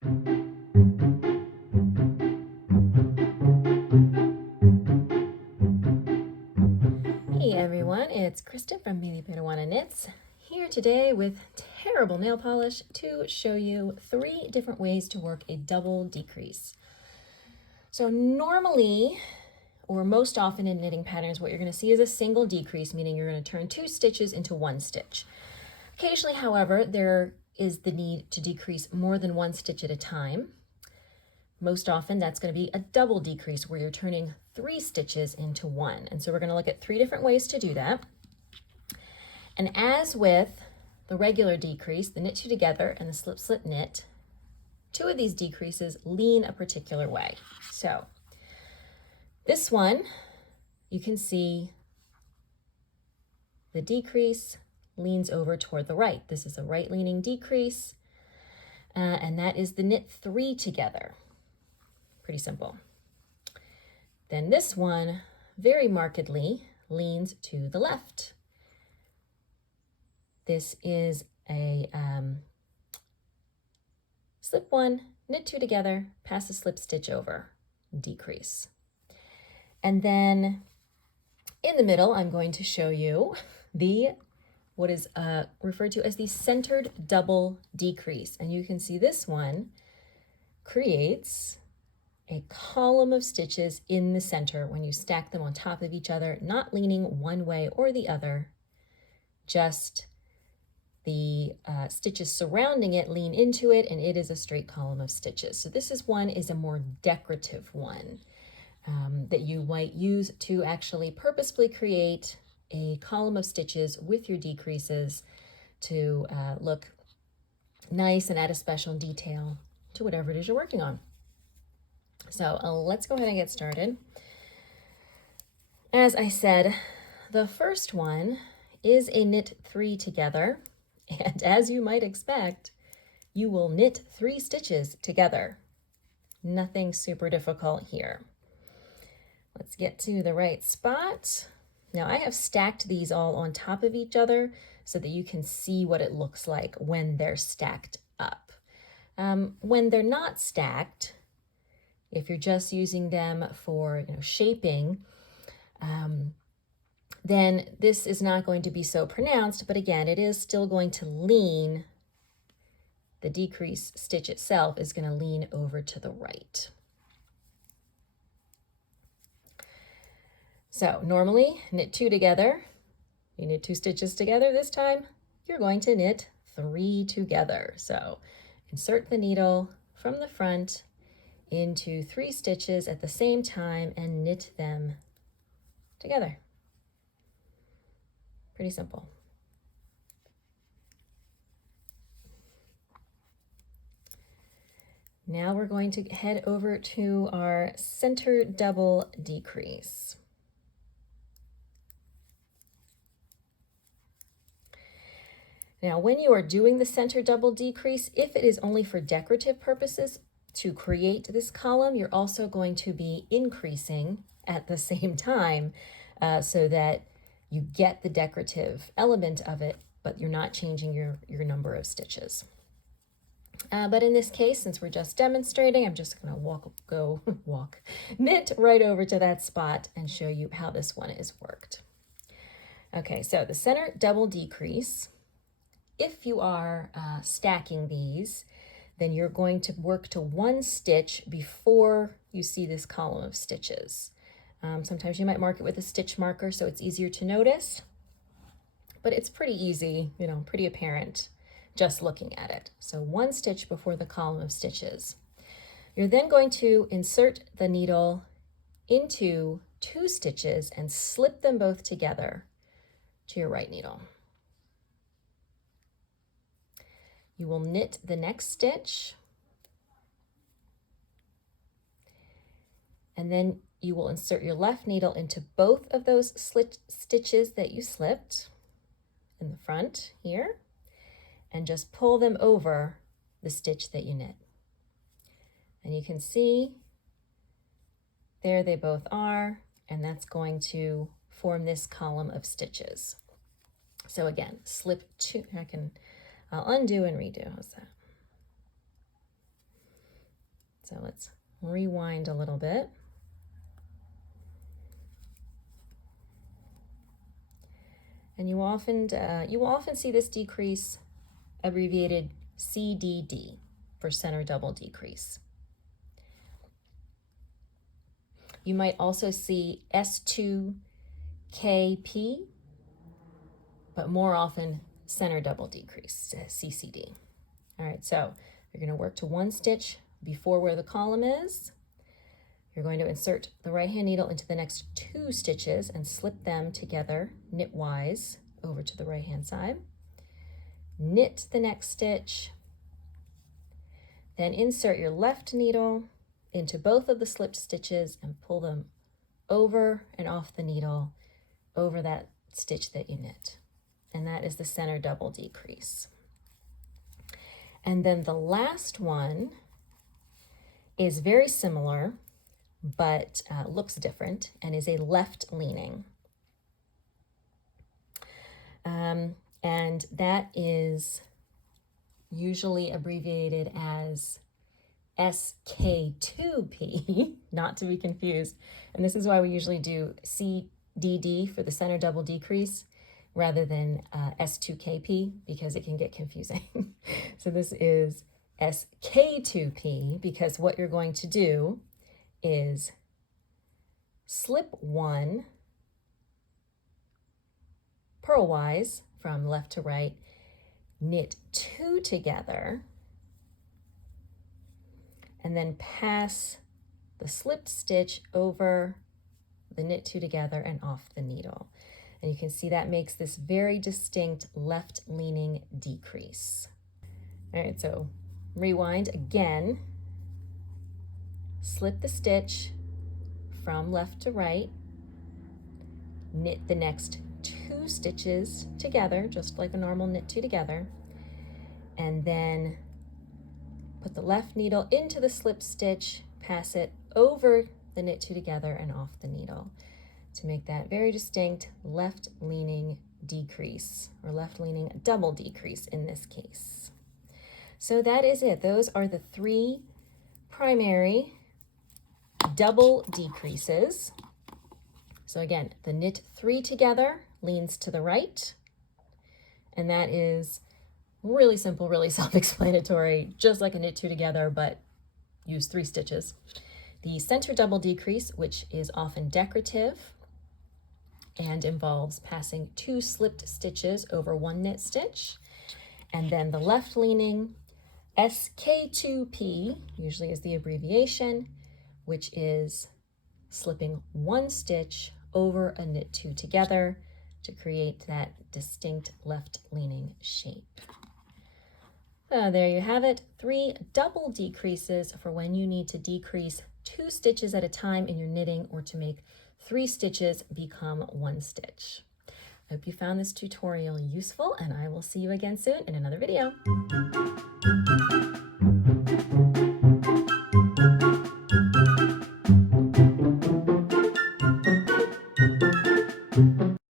Hey everyone, it's Kristen from Baby Padawana Knits, here today with terrible nail polish to show you 3 different ways to work a double decrease. So normally, or most often in knitting patterns, what you're going to see is a single decrease, meaning you're going to turn 2 stitches into 1 stitch. Occasionally, however, there is the need to decrease more than 1 stitch at a time. Most often that's going to be a double decrease where you're turning 3 stitches into 1. And so we're going to look at 3 different ways to do that. And as with the regular decrease, the knit 2 together and the slip slip knit, 2 of these decreases lean a particular way. So this one, you can see the decrease leans over toward the right. This is a right leaning decrease, and that is the knit 3 together. Pretty simple. Then this one very markedly leans to the left. This is a slip 1, knit 2 together, pass a slip stitch over, decrease. And then in the middle, I'm going to show you what is referred to as the centered double decrease. And you can see this one creates a column of stitches in the center when you stack them on top of each other, not leaning one way or the other, just the stitches surrounding it lean into it, and it is a straight column of stitches. So this is a more decorative one that you might use to actually purposefully create a column of stitches with your decreases to look nice and add a special detail to whatever it is you're working on. So let's go ahead and get started. As I said, the first one is a knit 3 together, and as you might expect, you will knit 3 stitches together. Nothing super difficult here. Let's get to the right spot. Now I have stacked these all on top of each other so that you can see what it looks like when they're stacked up. When they're not stacked, if you're just using them for shaping, then this is not going to be so pronounced, but again, it is still going to lean, the decrease stitch itself is going to lean over to the right. So normally knit 2 together, you knit 2 stitches together. This time you're going to knit 3 together. So insert the needle from the front into 3 stitches at the same time and knit them together. Pretty simple. Now we're going to head over to our center double decrease. Now, when you are doing the center double decrease, if it is only for decorative purposes to create this column, you're also going to be increasing at the same time so that you get the decorative element of it, but you're not changing your number of stitches. But in this case, since we're just demonstrating, I'm just going to knit right over to that spot and show you how this one is worked. Okay, so the center double decrease, if you are stacking these, then you're going to work to 1 stitch before you see this column of stitches. Sometimes you might mark it with a stitch marker so it's easier to notice, but it's pretty easy, pretty apparent just looking at it. So 1 stitch before the column of stitches. You're then going to insert the needle into 2 stitches and slip them both together to your right needle. You will knit the next stitch, and then you will insert your left needle into both of those slit stitches that you slipped in the front here, and just pull them over the stitch that you knit. And you can see there they both are, and that's going to form this column of stitches. So again, slip 2, I'll undo and redo, how's that? So let's rewind a little bit. And you will often see this decrease abbreviated CDD for center double decrease. You might also see Sk2p, but more often center double decrease, CCD. All right, so you're going to work to one stitch before where the column is. You're going to insert the right hand needle into the next 2 stitches and slip them together knitwise over to the right hand side. Knit the next stitch, then insert your left needle into both of the slipped stitches and pull them over and off the needle over that stitch that you knit. And that is the center double decrease. And then the last one is very similar, but looks different and is a left leaning. And that is usually abbreviated as Sk2p, not to be confused. And this is why we usually do CDD for the center double decrease rather than S2KP, because it can get confusing. So this is Sk2p, because what you're going to do is slip 1 purlwise from left to right, knit 2 together, and then pass the slipped stitch over the knit 2 together and off the needle. And you can see that makes this very distinct left leaning decrease. All right, so rewind again, slip the stitch from left to right, knit the next 2 stitches together, just like a normal knit 2 together, and then put the left needle into the slip stitch, pass it over the knit 2 together and off the needle to make that very distinct left leaning decrease, or left leaning double decrease in this case. So that is it. Those are the 3 primary double decreases. So again, the knit 3 together leans to the right, and that is really simple, really self-explanatory, just like a knit 2 together, but use 3 stitches. The center double decrease, which is often decorative and involves passing 2 slipped stitches over 1 knit stitch. And then the left leaning Sk2p usually is the abbreviation, which is slipping 1 stitch over a knit 2 together to create that distinct left leaning shape. So there you have it, 3 double decreases for when you need to decrease 2 stitches at a time in your knitting, or to make 3 stitches become 1 stitch. I hope you found this tutorial useful, and I will see you again soon in another video.